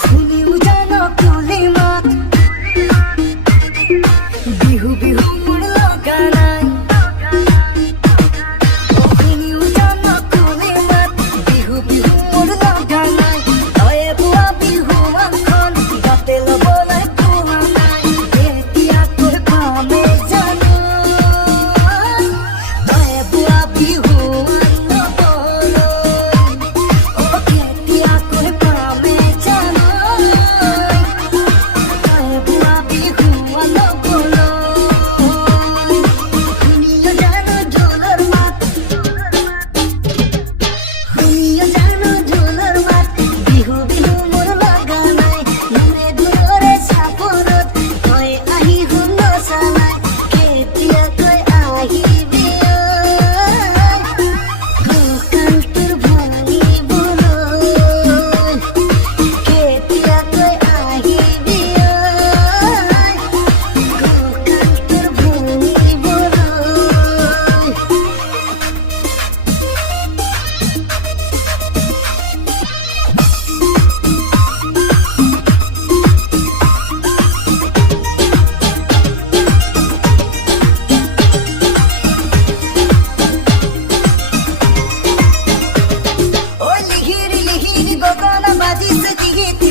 শুনি উজানো কুলি মাত বিহু বিহু মোৰ লগা নাই শুনি উজানো কুলি মাত বিহু বিহু মোৰ লগা নাই তয়ে বোৱা বিহু এখন গাতে ল'বলৈ পোৱা নাই এতিয়া তোৰ কামে জানো তয়ে বোৱা বিহু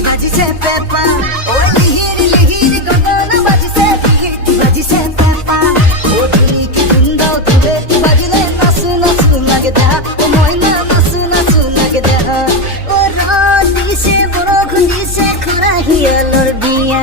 বাজিছে পেপা ও লিহিৰি লিহিৰি গগনা বাজিছে বাজিছে পেপা ও তুমি কি বিন্দাও তুলে বাজিলে নাচু নাচু লাগে দেহা ও মইনা নাচু নাচু লাগে দেহা ও রদ দিছে বৰষুণ দিছে খৰা হিয়ালৰ বিয়া